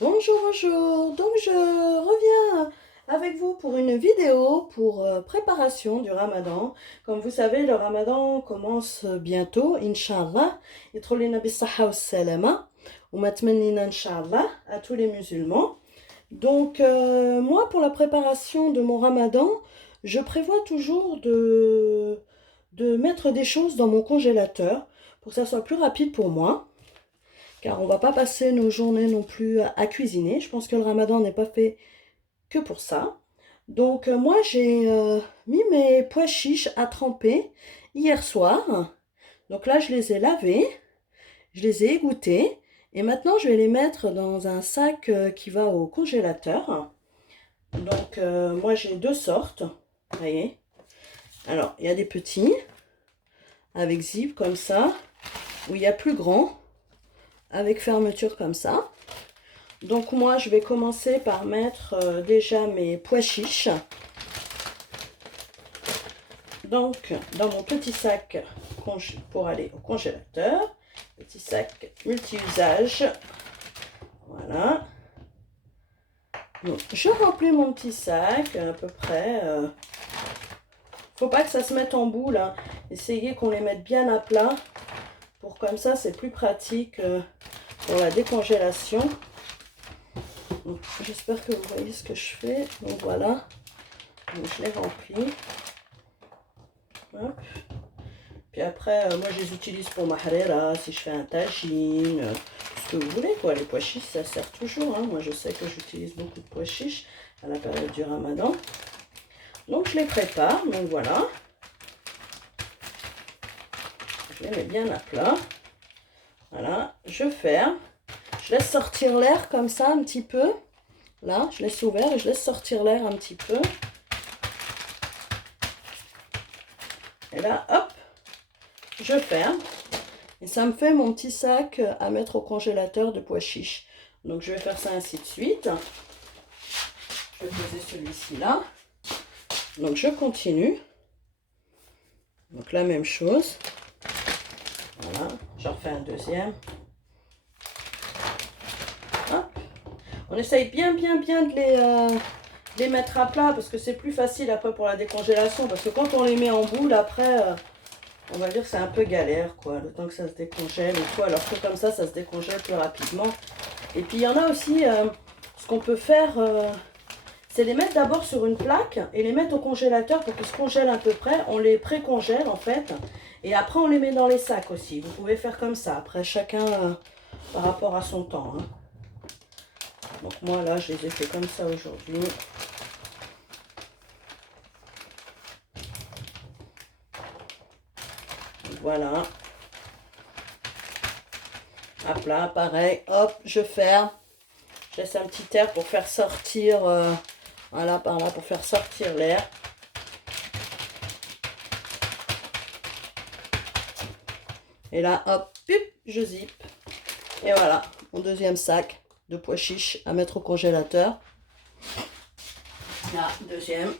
Bonjour, bonjour. Donc je reviens avec vous pour une vidéo pour préparation du Ramadan. Comme vous savez, le Ramadan commence bientôt, Inch'Allah. يدخل بالصحة والسلامة ومتمنينا Inch'Allah à tous les musulmans. Donc moi, pour la préparation de mon Ramadan, je prévois toujours de mettre des choses dans mon congélateur pour que ça soit plus rapide pour moi car on va pas passer nos journées non plus à cuisiner. Je pense que le ramadan n'est pas fait que pour ça. Donc moi j'ai mis mes pois chiches à tremper hier soir. Donc là je les ai lavés, je les ai égouttés et maintenant je vais les mettre dans un sac qui va au congélateur. Donc moi j'ai deux sortes, vous voyez. Alors il y a des petits avec zip comme ça, ou il y a plus grand avec fermeture comme ça. Donc moi je vais commencer par mettre déjà mes pois chiches. Donc dans mon petit sac pour aller au congélateur, petit sac multi-usage. Voilà. Donc je remplis mon petit sac à peu près. Faut pas que ça se mette en boule, hein. Essayez qu'on les mette bien à plat. Pour comme ça c'est plus pratique pour la décongélation. J'espère que vous voyez ce que je fais. Donc voilà, donc, je les remplis. Hop. Puis après, moi je les utilise pour ma harira, si je fais un tagine, ce que vous voulez quoi. Les pois chiches ça sert toujours, hein. Moi je sais que j'utilise beaucoup de pois chiches à la période du ramadan. Donc je les prépare, donc voilà. Je les mets bien à plat. Voilà, je ferme. Je laisse sortir l'air comme ça un petit peu. Là, je laisse ouvert et je laisse sortir l'air un petit peu. Et là, hop, je ferme. Et ça me fait mon petit sac à mettre au congélateur de pois chiches. Donc je vais faire ça ainsi de suite. Je vais poser celui-ci là. Donc je continue. Donc la même chose. Voilà, j'en refais un deuxième. Hop. On essaye bien de les mettre à plat parce que c'est plus facile après pour la décongélation. Parce que quand on les met en boule après, on va dire que c'est un peu galère quoi. Le temps que ça se décongèle et tout. Alors que comme ça se décongèle plus rapidement. Et puis il y en a aussi, ce qu'on peut faire, c'est les mettre d'abord sur une plaque et les mettre au congélateur pour qu'ils se congèlent à peu près. On les pré-congèle en fait. Et après on les met dans les sacs aussi. Vous pouvez faire comme ça. Après chacun par rapport à son temps, hein. Donc moi là je les ai fait comme ça aujourd'hui. Voilà. Hop là, pareil. Hop, je ferme. Je laisse un petit air pour faire sortir, voilà, par là, pour faire sortir l'air. Et là, hop, pup, je zip. Et voilà, mon deuxième sac de pois chiches à mettre au congélateur. Là, deuxième.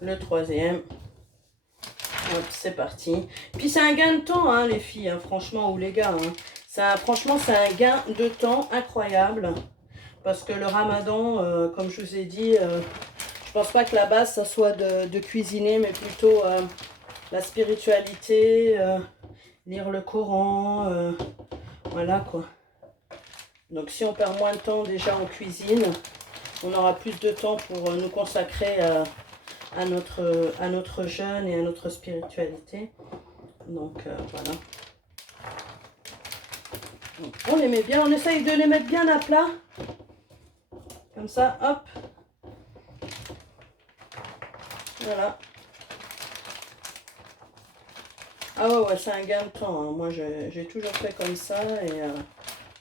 Le troisième. Hop, c'est parti. Puis c'est un gain de temps, hein, les filles, hein, franchement, ou les gars. Hein. Franchement, c'est un gain de temps incroyable. Parce que le ramadan, comme je vous ai dit, je pense pas que la base, ça soit de cuisiner, mais plutôt la spiritualité, lire le Coran, voilà quoi. Donc si on perd moins de temps déjà en cuisine, on aura plus de temps pour nous consacrer à notre jeûne et à notre spiritualité. Donc voilà. Donc, on les met bien, on essaye de les mettre bien à plat. Comme ça, hop. Voilà. Ah ouais, c'est un gain de temps, hein. Moi, j'ai toujours fait comme ça et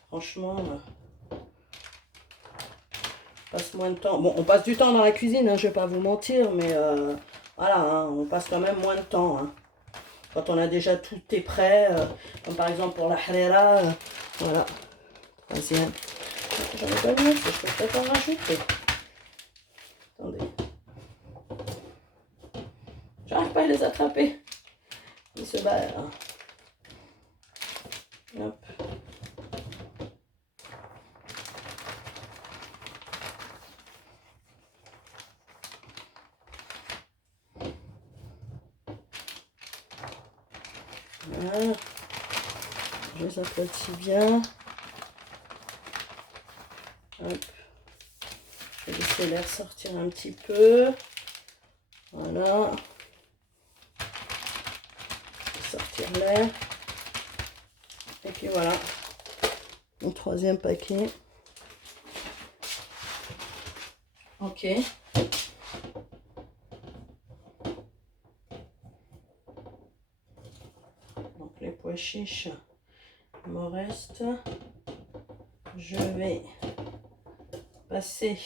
franchement, on passe moins de temps. Bon, on passe du temps dans la cuisine, hein, je vais pas vous mentir, mais voilà, hein, on passe quand même moins de temps. Hein. Quand on a déjà tout est prêt, comme par exemple pour la harira, voilà. Troisième. J'en ai pas vu, je peux peut-être en rajouter. Attendez. J'arrive pas à les attraper. Il se barre. Hop. Voilà. Je les aplatis bien. Hop. Je vais laisser l'air sortir un petit peu. Voilà. Sortir l'air. Et puis voilà. Mon troisième paquet. Ok. Donc les pois chiches, il m'en reste. Je vais passer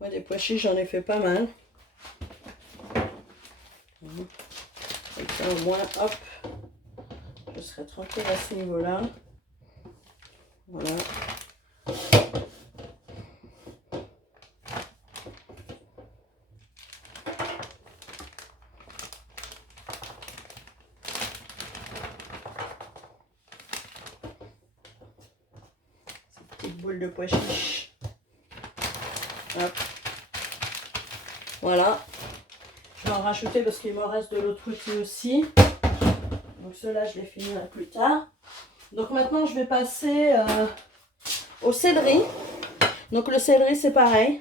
moi des pois chiches, j'en ai fait pas mal. Comme ça au moins, hop, je serai tranquille à ce niveau-là. Voilà. Petite boule de pois chiches. Hop. Voilà. Je vais en rajouter parce qu'il me reste de l'autre côté aussi. Donc ceux-là, je les finirai plus tard. Donc maintenant, je vais passer au céleri. Donc le céleri, c'est pareil.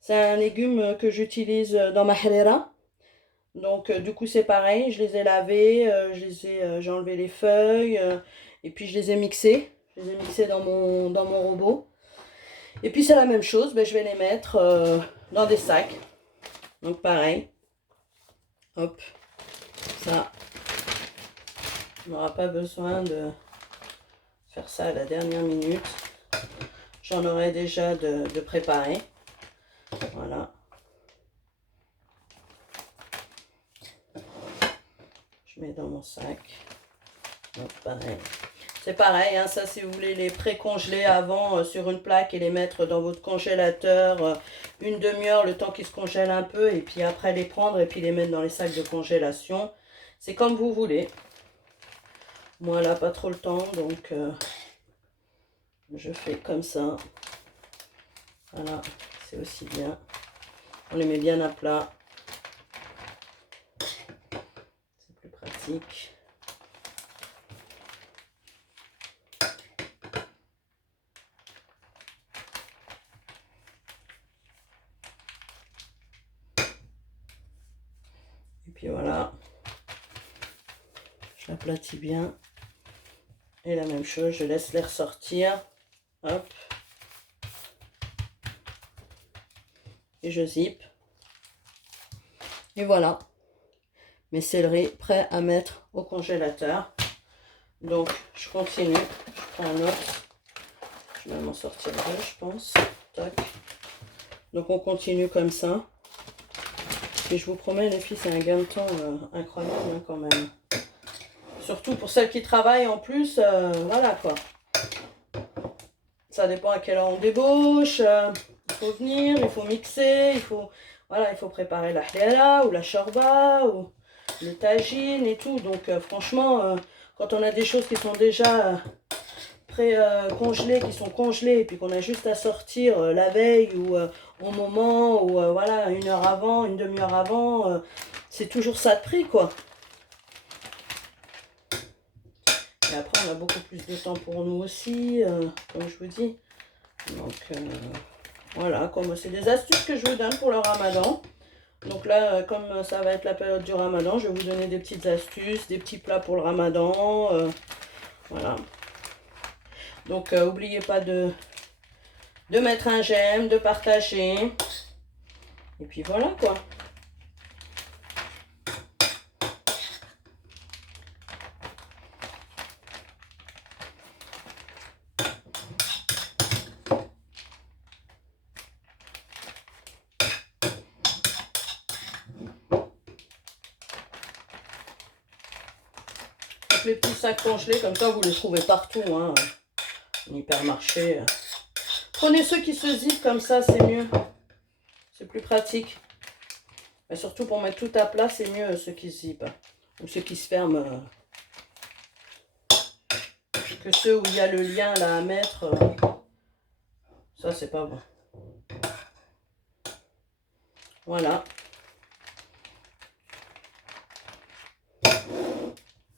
C'est un légume que j'utilise dans ma harira. Donc du coup, c'est pareil. Je les ai lavés, j'ai enlevé les feuilles. Et puis je les ai mixés. Je les ai mixés dans mon robot. Et puis c'est la même chose. Ben, je vais les mettre dans des sacs. Donc pareil. Hop. Ça. On n'aura pas besoin de faire ça à la dernière minute. J'en aurai déjà de préparé. Voilà. Je mets dans mon sac. Donc pareil. C'est pareil, hein, ça si vous voulez les pré-congeler avant sur une plaque et les mettre dans votre congélateur une demi-heure, le temps qu'ils se congèlent un peu, et puis après les prendre et puis les mettre dans les sacs de congélation. C'est comme vous voulez. Moi là, pas trop le temps, donc je fais comme ça. Voilà, c'est aussi bien. On les met bien à plat. C'est plus pratique. Et puis voilà. Je l'aplatis bien. Et la même chose, je laisse l'air sortir. Hop. Et je zippe. Et voilà. Mes céleris prêts à mettre au congélateur. Donc, je continue. Je prends un autre. Je vais m'en sortir deux, je pense. Tac. Donc, on continue comme ça. Et je vous promets, les filles, c'est un gain de temps incroyable hein, quand même. Surtout pour celles qui travaillent en plus, voilà quoi. Ça dépend à quelle heure on débauche. Il faut venir, il faut mixer, voilà, il faut préparer la halala ou la shorba ou le tagine et tout. Donc franchement, quand on a des choses qui sont déjà pré-congelées, qui sont congelées et puis qu'on a juste à sortir la veille ou au moment ou voilà, une heure avant, une demi-heure avant, c'est toujours ça de prix quoi. Et après, on a beaucoup plus de temps pour nous aussi, comme je vous dis. Donc, voilà, comme c'est des astuces que je vous donne pour le ramadan. Donc là, comme ça va être la période du ramadan, je vais vous donner des petites astuces, des petits plats pour le ramadan. Voilà. Donc, n'oubliez pas de mettre un j'aime, de partager. Et puis voilà, quoi. Les petits sacs congelés, comme ça, vous les trouvez partout, hein, en hypermarché. Prenez ceux qui se zippent comme ça, c'est mieux. C'est plus pratique. Mais surtout pour mettre tout à plat, c'est mieux ceux qui se zippent. Ou ceux qui se ferment. Que ceux où il y a le lien là à mettre. Ça, c'est pas bon. Voilà.